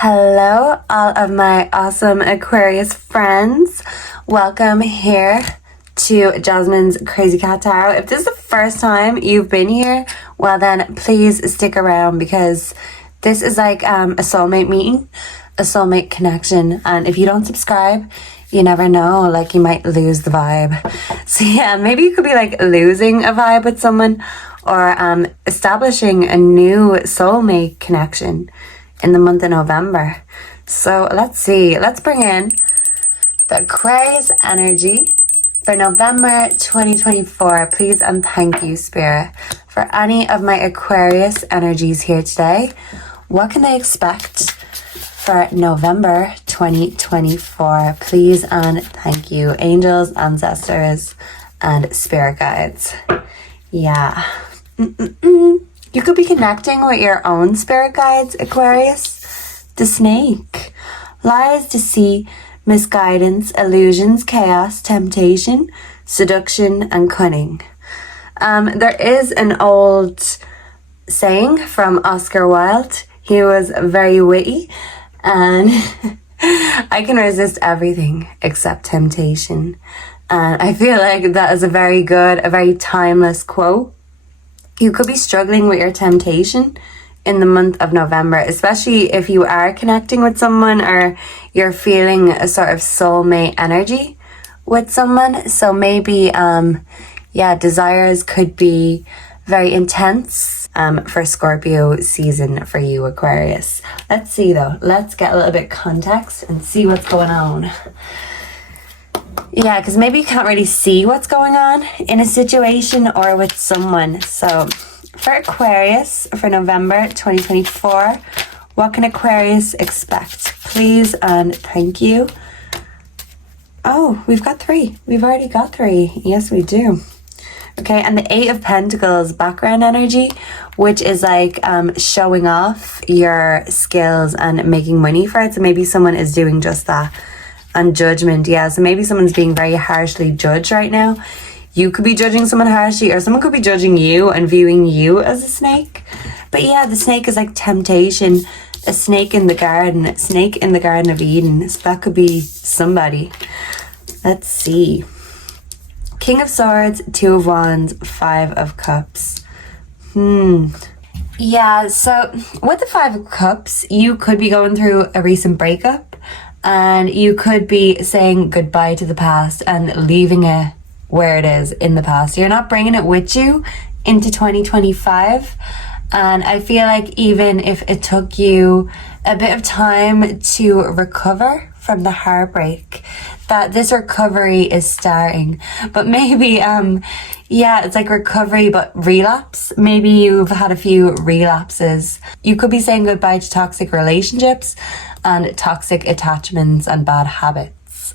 Hello, all of my awesome Aquarius friends. Welcome here to Jasmine's Crazy Cat Tarot. If this is the first time you've been here, well then please stick around because this is like a soulmate meeting, a soulmate connection. And if you don't subscribe, you never know, like you might lose the vibe. So yeah, maybe you could be like losing a vibe with someone or establishing a new soulmate connection in the month of November. So let's see. Let's bring in the Aquarius energy for November 2024. Please and thank you, Spirit, for any of my Aquarius energies here today. What can they expect for November 2024? Please and thank you, angels, ancestors, and spirit guides. Yeah. You could be connecting with your own spirit guides, Aquarius. The snake. Lies, deceit, misguidance, illusions, chaos, temptation, seduction, and cunning. There is an old saying from Oscar Wilde. He was very witty, and I can resist everything except temptation. And I feel like that is a very good, a very timeless quote. You could be struggling with your temptation in the month of November, especially if you are connecting with someone or you're feeling a sort of soulmate energy with someone. So maybe, desires could be very intense for Scorpio season for you, Aquarius. Let's see though. Let's get a little bit context and see what's going on. Yeah, because maybe you can't really see what's going on in a situation or with someone. So for Aquarius, for November 2024, what can Aquarius expect? Please and thank you. Oh, we've got three. We've already got three. Yes, we do. Okay, and the Eight of Pentacles background energy, which is like showing off your skills and making money for it. So maybe someone is doing just that. And judgment, yeah, so maybe someone's being very harshly judged right now. You could be judging someone harshly, or someone could be judging you and viewing you as a snake. But yeah, the snake is like temptation, a snake in the garden of Eden. So that could be somebody. Let's see. King of Swords, Two of Wands, Five of Cups. Yeah, so with the Five of Cups, you could be going through a recent breakup. And you could be saying goodbye to the past and leaving it where it is in the past. You're not bringing it with you into 2025. And I feel like even if it took you a bit of time to recover from the heartbreak, that this recovery is starting. But maybe, it's like recovery but relapse. Maybe you've had a few relapses. You could be saying goodbye to toxic relationships and toxic attachments and bad habits.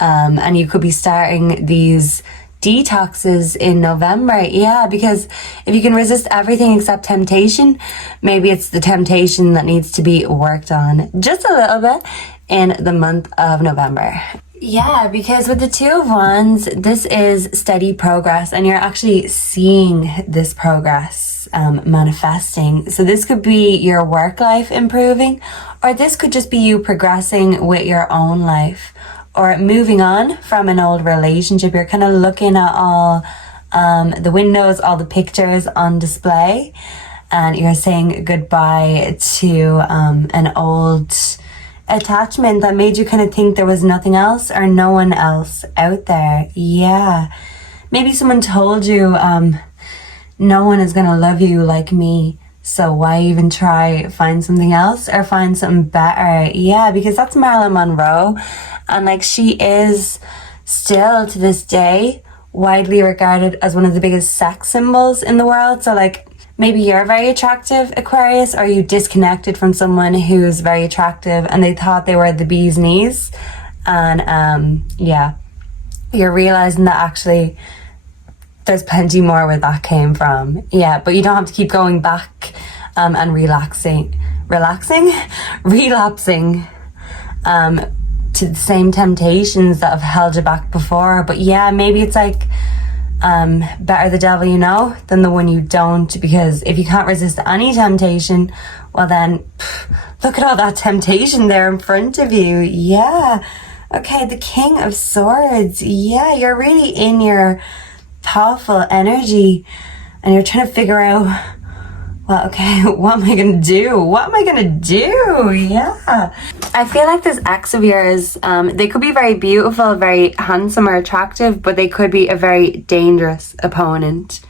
And you could be starting these detoxes in November. Yeah, because if you can resist everything except temptation, maybe it's the temptation that needs to be worked on just a little bit in the month of November. Yeah, because with the Two of Wands, this is steady progress and you're actually seeing this progress manifesting. So this could be your work life improving, or this could just be you progressing with your own life or moving on from an old relationship. You're kind of looking at all the windows, all the pictures on display, and you're saying goodbye to an old attachment that made you kind of think there was nothing else or no one else out there. Yeah, maybe someone told you no one is gonna love you like me, so why even try find something else or find something better? Yeah, because that's Marilyn Monroe, and like she is still to this day widely regarded as one of the biggest sex symbols in the world. So like maybe you're very attractive, Aquarius, or you disconnected from someone who's very attractive and they thought they were the bee's knees. And you're realizing that actually there's plenty more where that came from. Yeah, but you don't have to keep going back and relapsing to the same temptations that have held you back before. But yeah, maybe it's like better the devil you know than the one you don't, because if you can't resist any temptation, well then, look at all that temptation there in front of you. Yeah. Okay, the King of Swords. Yeah, you're really in your powerful energy and you're trying to figure out, well, okay, what am I going to do? What am I going to do? Yeah. I feel like this ex of yours, they could be very beautiful, very handsome or attractive, but they could be a very dangerous opponent.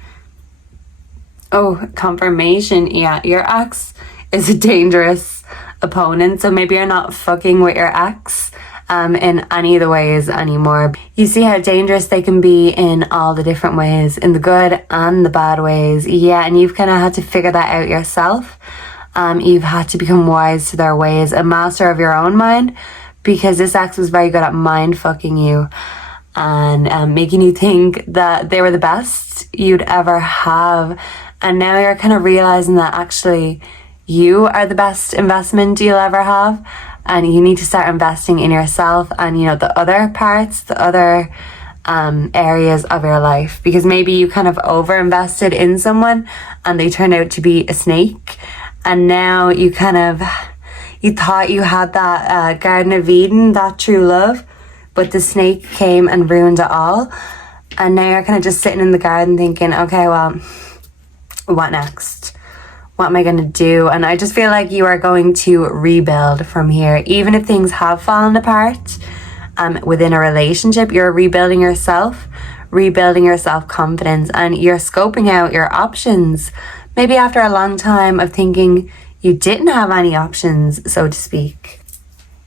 Oh, confirmation. Yeah, your ex is a dangerous opponent, so maybe you're not fucking with your ex in any of the ways anymore. You see how dangerous they can be in all the different ways, in the good and the bad ways. Yeah, and you've kind of had to figure that out yourself. You've had to become wise to their ways, a master of your own mind, because this ex was very good at mind fucking you and making you think that they were the best you'd ever have. And now you're kind of realizing that actually you are the best investment you'll ever have, and you need to start investing in yourself and, you know, the other parts, the other areas of your life, because maybe you kind of over invested in someone and they turned out to be a snake, and now you thought you had that Garden of Eden, that true love, but the snake came and ruined it all. And now you're kind of just sitting in the garden thinking, okay, well, what next? What am I going to do? And I just feel like you are going to rebuild from here. Even if things have fallen apart within a relationship, you're rebuilding yourself, rebuilding your self-confidence, and you're scoping out your options. Maybe after a long time of thinking you didn't have any options, so to speak.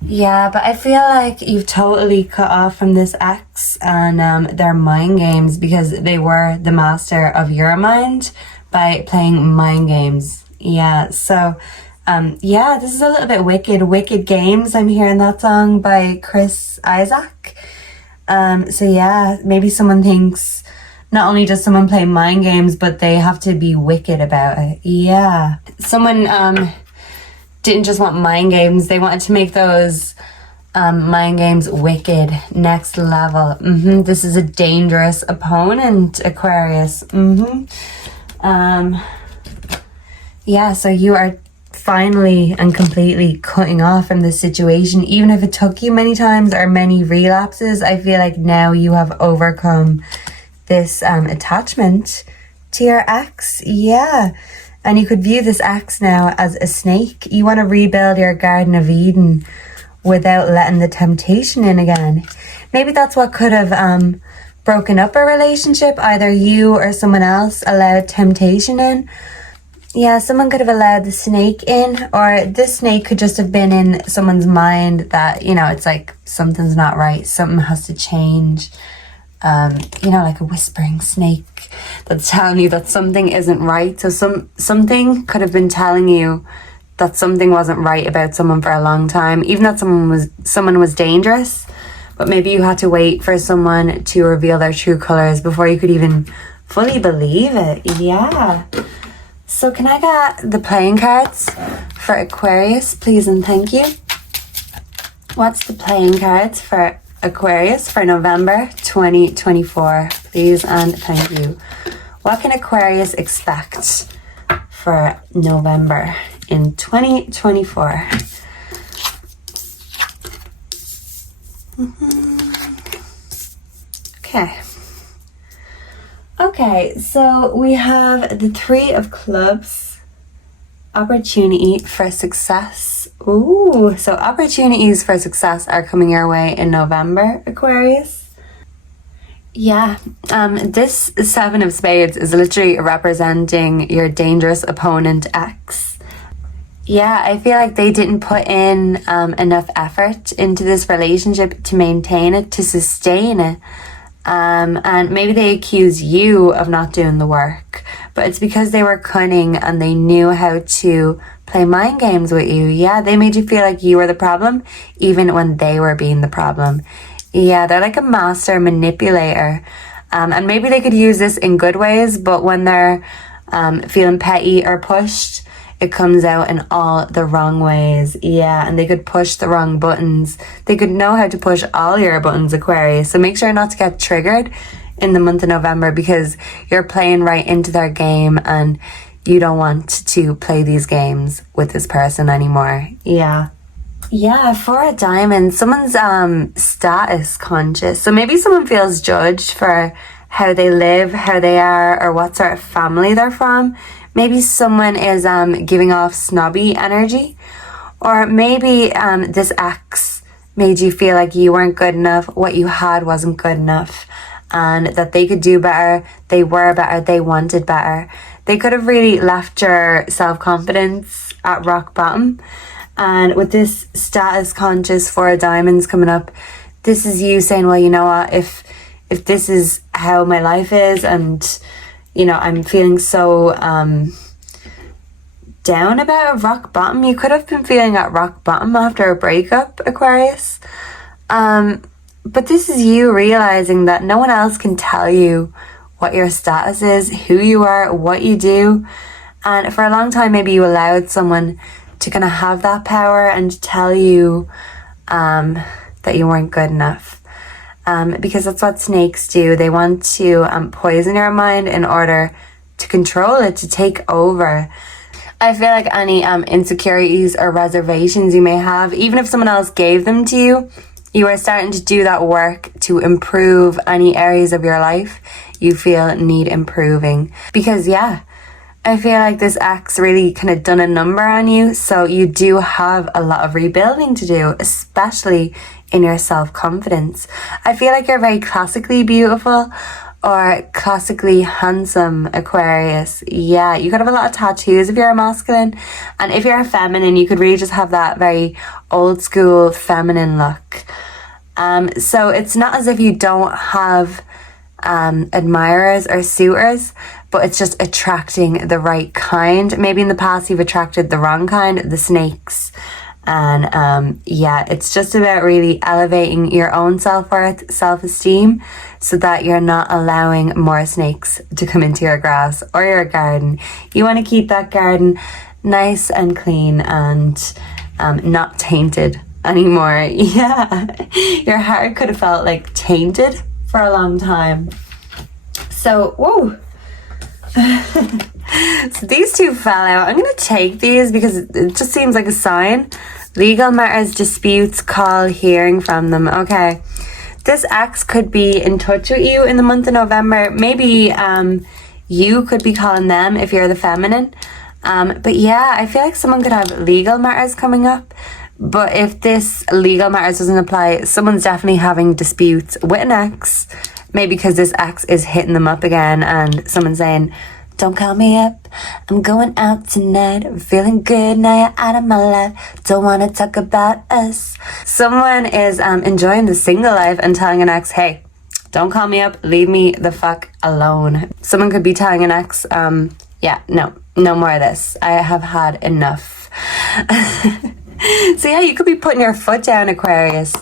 Yeah, but I feel like you've totally cut off from this ex and their mind games, because they were the master of your mind by playing mind games. Yeah, so yeah, this is a little bit wicked games. I'm hearing that song by Chris Isaac. So yeah, maybe someone thinks not only does someone play mind games, but they have to be wicked about it. Yeah, someone didn't just want mind games, they wanted to make those mind games wicked, next level. This is a dangerous opponent, Aquarius. Yeah, so you are finally and completely cutting off from this situation. Even if it took you many times or many relapses, I feel like now you have overcome this attachment to your ex. Yeah, and you could view this ex now as a snake. You want to rebuild your Garden of Eden without letting the temptation in again. Maybe that's what could have broken up a relationship. Either you or someone else allowed temptation in. Yeah, someone could have allowed the snake in, or this snake could just have been in someone's mind that, you know, it's like something's not right, something has to change. You know, like a whispering snake that's telling you that something isn't right. So something could have been telling you that something wasn't right about someone for a long time, even that someone was dangerous, but maybe you had to wait for someone to reveal their true colors before you could even fully believe it. Yeah. So can I get the playing cards for Aquarius, please and thank you? What's the playing cards for Aquarius for November 2024, please and thank you? What can Aquarius expect for November in 2024? Okay, so we have the Three of Clubs, opportunity for success. Ooh, so opportunities for success are coming your way in November, Aquarius. Yeah, this Seven of Spades is literally representing your dangerous opponent ex. Yeah, I feel like they didn't put in enough effort into this relationship to maintain it, to sustain it. And maybe they accuse you of not doing the work, but it's because they were cunning and they knew how to play mind games with you. Yeah, they made you feel like you were the problem, even when they were being the problem. Yeah, they're like a master manipulator. And maybe they could use this in good ways, but when they're feeling petty or pushed, it comes out in all the wrong ways. Yeah, and they could push the wrong buttons. They could know how to push all your buttons, Aquarius. So make sure not to get triggered in the month of November, because you're playing right into their game and you don't want to play these games with this person anymore. Yeah. Yeah, Four of Diamonds, someone's status conscious. So maybe someone feels judged for how they live, how they are, or what sort of family they're from. Maybe someone is giving off snobby energy. Or maybe this ex made you feel like you weren't good enough, what you had wasn't good enough, and that they could do better, they were better, they wanted better. They could have really left your self-confidence at rock bottom. And with this status conscious Four of Diamonds coming up, this is you saying, well, you know what, if this is how my life is, and you know, I'm feeling so down about rock bottom. You could have been feeling at rock bottom after a breakup, Aquarius. But this is you realizing that no one else can tell you what your status is, who you are, what you do. And for a long time, maybe you allowed someone to kind of have that power and tell you that you weren't good enough. Because that's what snakes do. They want to poison your mind in order to control it, to take over. I feel like any insecurities or reservations you may have, even if someone else gave them to you, you are starting to do that work to improve any areas of your life you feel need improving. Because yeah, I feel like this ex really kind of done a number on you, so you do have a lot of rebuilding to do, especially in your self-confidence. I feel like you're very classically beautiful or classically handsome, Aquarius. Yeah, you could have a lot of tattoos if you're a masculine, and if you're a feminine, you could really just have that very old school feminine look. So it's not as if you don't have admirers or suitors, but it's just attracting the right kind. Maybe in the past you've attracted the wrong kind, the snakes. And yeah, it's just about really elevating your own self-worth, self-esteem, so that you're not allowing more snakes to come into your grass or your garden. You want to keep that garden nice and clean and not tainted anymore. Yeah, your heart could have felt like tainted for a long time. So, whoa. So these two fell out. I'm going to take these because it just seems like a sign. Legal matters, disputes, call hearing from them. Okay. This ex could be in touch with you in the month of November. Maybe you could be calling them if you're the feminine. But yeah, I feel like someone could have legal matters coming up. But if this legal matters doesn't apply, someone's definitely having disputes with an ex. Maybe because this ex is hitting them up again and someone's saying, don't call me up, I'm going out tonight, I'm feeling good, now you're out of my life, don't want to talk about us. Someone is enjoying the single life and telling an ex, hey, don't call me up, leave me the fuck alone. Someone could be telling an ex, yeah, no more of this, I have had enough. So yeah, you could be putting your foot down, Aquarius,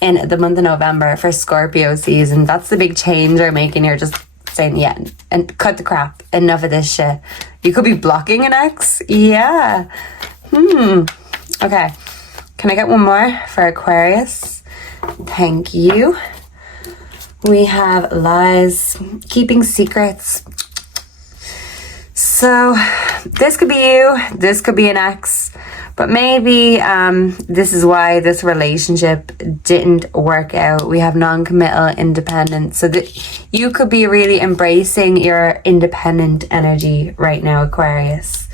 in the month of November for Scorpio season. That's the big change you're making. You're just saying, yeah, and cut the crap. Enough of this shit. You could be blocking an ex. Yeah. Okay. Can I get one more for Aquarius? Thank you. We have lies, keeping secrets. So this could be you. This could be an ex. But maybe this is why this relationship didn't work out. We have non-committal independence. So that you could be really embracing your independent energy right now, Aquarius.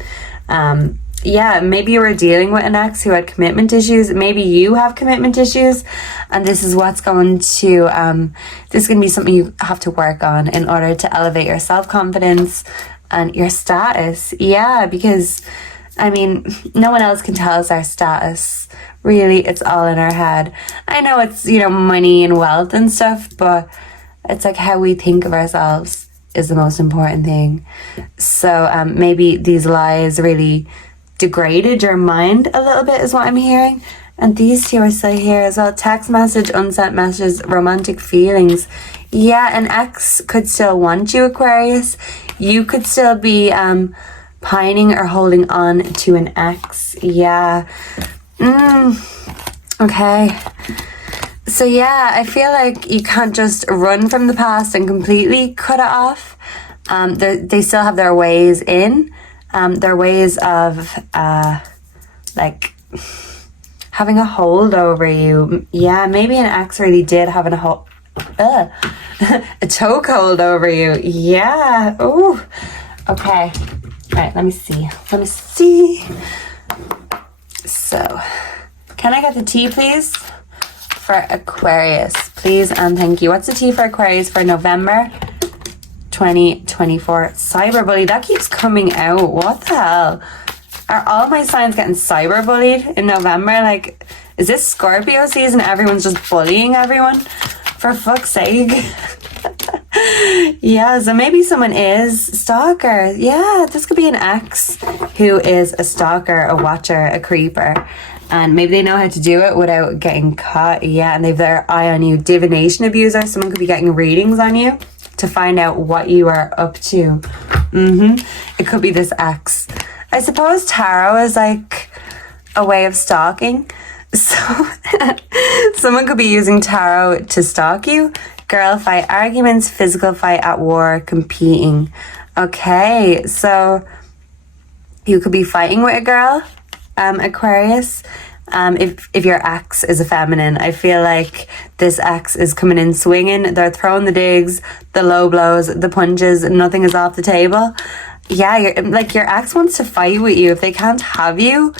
Yeah, maybe you were dealing with an ex who had commitment issues. Maybe you have commitment issues. And this is what's going to, this is going to be something you have to work on in order to elevate your self-confidence and your status. Yeah, because I mean, no one else can tell us our status. Really, it's all in our head. I know it's, you know, money and wealth and stuff, but it's like how we think of ourselves is the most important thing. So maybe these lies really degraded your mind a little bit is what I'm hearing. And these two are still here as well. Text message, unsent messages, romantic feelings. Yeah, an ex could still want you, Aquarius. You could still be pining or holding on to an ex. Yeah. Okay. So yeah, I feel like you can't just run from the past and completely cut it off. They still have their ways in, They're ways of like having a hold over you. Yeah, maybe an ex really did have a chokehold over you. Yeah. Ooh. Okay. All right, let me see. So, can I get the tea, please? For Aquarius, please and thank you. What's the tea for Aquarius for November 2024? Cyberbully. That keeps coming out. What the hell? Are all my signs getting cyberbullied in November? Like, is this Scorpio season? Everyone's just bullying everyone? For fuck's sake. Yeah, so maybe someone is stalker. Yeah, this could be an ex who is a stalker, a watcher, a creeper. And maybe they know how to do it without getting caught. Yeah, and they've their eye on you. Divination abuser. Someone could be getting readings on you to find out what you are up to. It could be this ex. I suppose tarot is like a way of stalking. So someone could be using tarot to stalk you. Girl fight, arguments, physical fight, at war, competing. Okay, so you could be fighting with a girl, Aquarius. If your ex is a feminine, I feel like this ex is coming in swinging. They're throwing the digs, the low blows, the punches. Nothing is off the table. Yeah, your ex wants to fight with you. If they can't have you,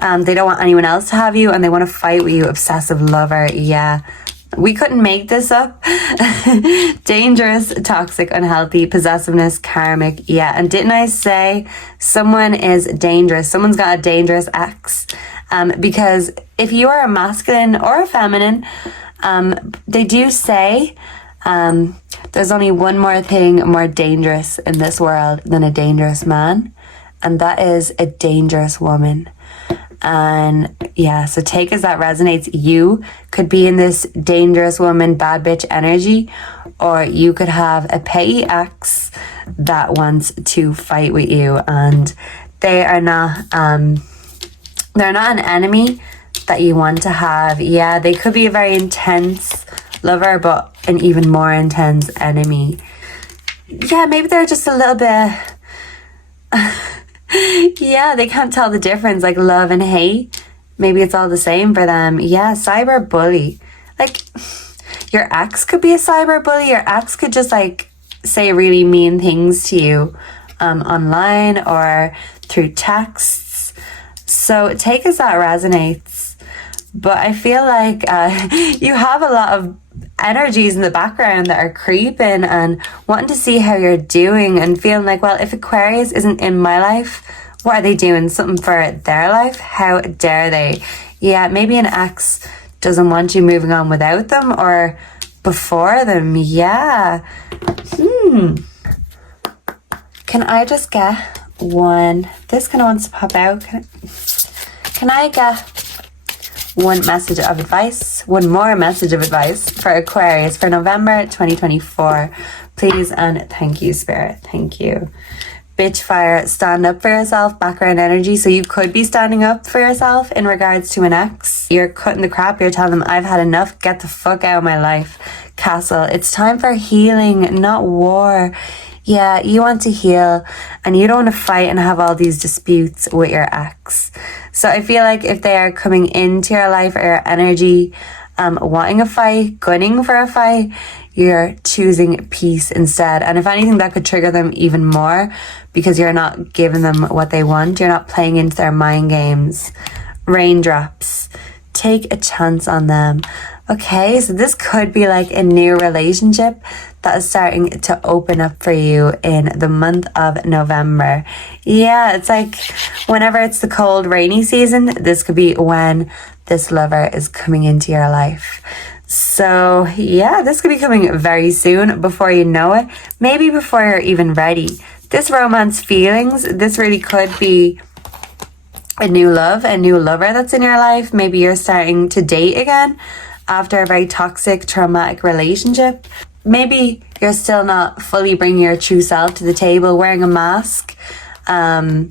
they don't want anyone else to have you, and they want to fight with you. Obsessive lover. Yeah. We couldn't make this up. Dangerous, toxic, unhealthy, possessiveness, karmic. Yeah, and didn't I say someone is dangerous? Someone's got a dangerous ex. Because if you are a masculine or a feminine, they do say there's only one more thing more dangerous in this world than a dangerous man, and that is a dangerous woman. And yeah, so take as that resonates. You could be in this dangerous woman, bad bitch energy, or you could have a petty ex that wants to fight with you, and they are not they're not an enemy that you want to have. Yeah, they could be a very intense lover, but an even more intense enemy. Yeah, maybe they're just a little bit yeah, they can't tell the difference, like love and hate. Maybe it's all the same for them. Yeah, cyber bully. Like, your ex could be a cyber bully. Your ex could just like say really mean things to you online or through texts. So take as that resonates. But I feel like you have a lot of energies in the background that are creeping and wanting to see how you're doing and feeling like, well, if Aquarius isn't in my life, what are they doing? Something for their life? How dare they? Yeah, maybe an ex doesn't want you moving on without them or before them. Yeah. Can I just get one? This kind of wants to pop out. Can I get one message of advice, one more message of advice for Aquarius for November 2024, please and thank you, Spirit. Thank you. Bitch fire, stand up for yourself, background energy. So you could be standing up for yourself in regards to an ex. You're cutting the crap. You're telling them, I've had enough. Get the fuck out of my life. Castle, it's time for healing, not war. Yeah, you want to heal and you don't want to fight and have all these disputes with your ex. So I feel like if they are coming into your life or your energy, wanting a fight, gunning for a fight, you're choosing peace instead. And if anything, that could trigger them even more because you're not giving them what they want. You're not playing into their mind games. Raindrops. Take a chance on them. Okay, so this could be like a new relationship that is starting to open up for you in the month of November. Yeah, it's like whenever it's the cold, rainy season, this could be when this lover is coming into your life. So yeah, this could be coming very soon before you know it. Maybe before you're even ready. This romance feelings, this really could be a new love, a new lover that's in your life. Maybe you're starting to date again after a very toxic, traumatic relationship. Maybe you're still not fully bringing your true self to the table, wearing a mask. Or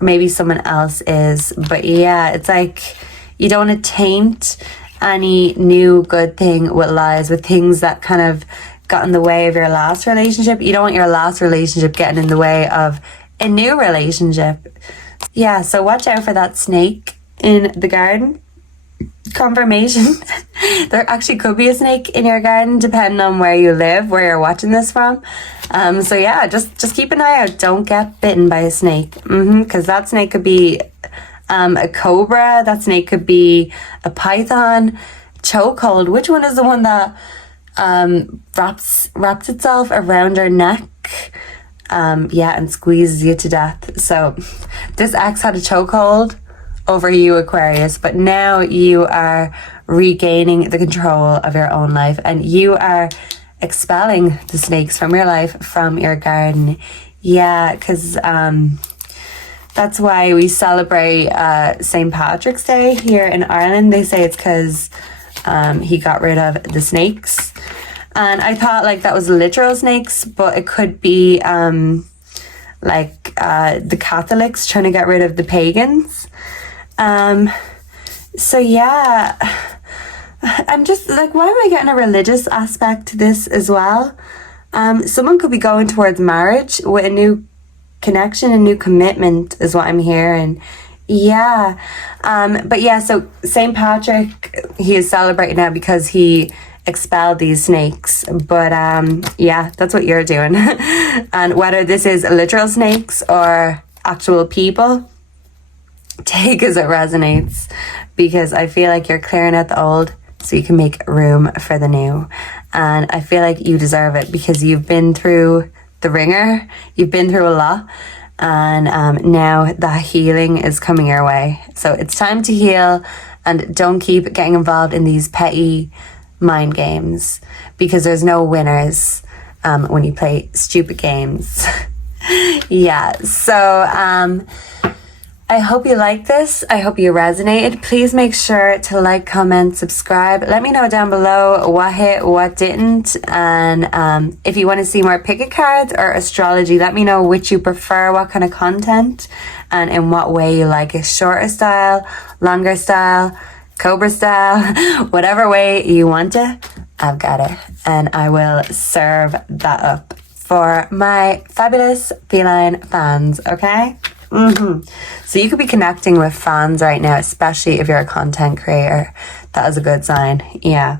maybe someone else is. But yeah, it's like you don't want to taint any new good thing with lies, with things that kind of got in the way of your last relationship. You don't want your last relationship getting in the way of a new relationship. Yeah, so watch out for that snake in the garden. Confirmation. There actually could be a snake in your garden depending on where you live, where you're watching this from. So yeah, just keep an eye out. Don't get bitten by a snake, because that snake could be a cobra. That snake could be a python. Chokehold. Which one is the one that wraps itself around your neck? Yeah, and squeezes you to death. So this ex had a chokehold over you, Aquarius, but now you are regaining the control of your own life, and you are expelling the snakes from your life, from your garden. Yeah, because that's why we celebrate St. Patrick's Day here in Ireland. They say it's because he got rid of the snakes, and I thought like that was literal snakes, but it could be the Catholics trying to get rid of the pagans. So yeah, I'm just like, why am I getting a religious aspect to this as well? Someone could be going towards marriage with a new connection, a new commitment is what I'm hearing. Yeah. But yeah, so St. Patrick, he is celebrating now because he expelled these snakes. But yeah, that's what you're doing. And whether this is literal snakes or actual people, take as it resonates, because I feel like you're clearing out the old so you can make room for the new. And I feel like you deserve it because you've been through the ringer, you've been through a lot, and now that healing is coming your way. So it's time to heal, and don't keep getting involved in these petty mind games, because there's no winners when you play stupid games. Yeah, so I hope you like this. I hope you resonated. Please make sure to like, comment, subscribe. Let me know down below what hit, what didn't. And if you want to see more pick-a cards or astrology, let me know which you prefer, what kind of content, and in what way you like it. Shorter style, longer style, cobra style, whatever way you want it, I've got it. And I will serve that up for my fabulous feline fans, okay? So you could be connecting with fans right now, especially if you're a content creator. That is a good sign. Yeah,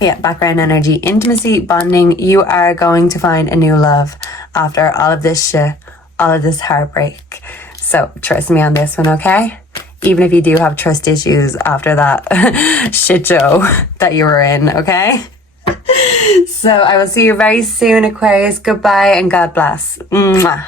background energy, intimacy, bonding. You are going to find a new love after all of this shit, all of this heartbreak. So trust me on this one, okay? Even if you do have trust issues after that shit show that you were in, okay? So I will see you very soon, Aquarius. Goodbye and God bless. Mwah.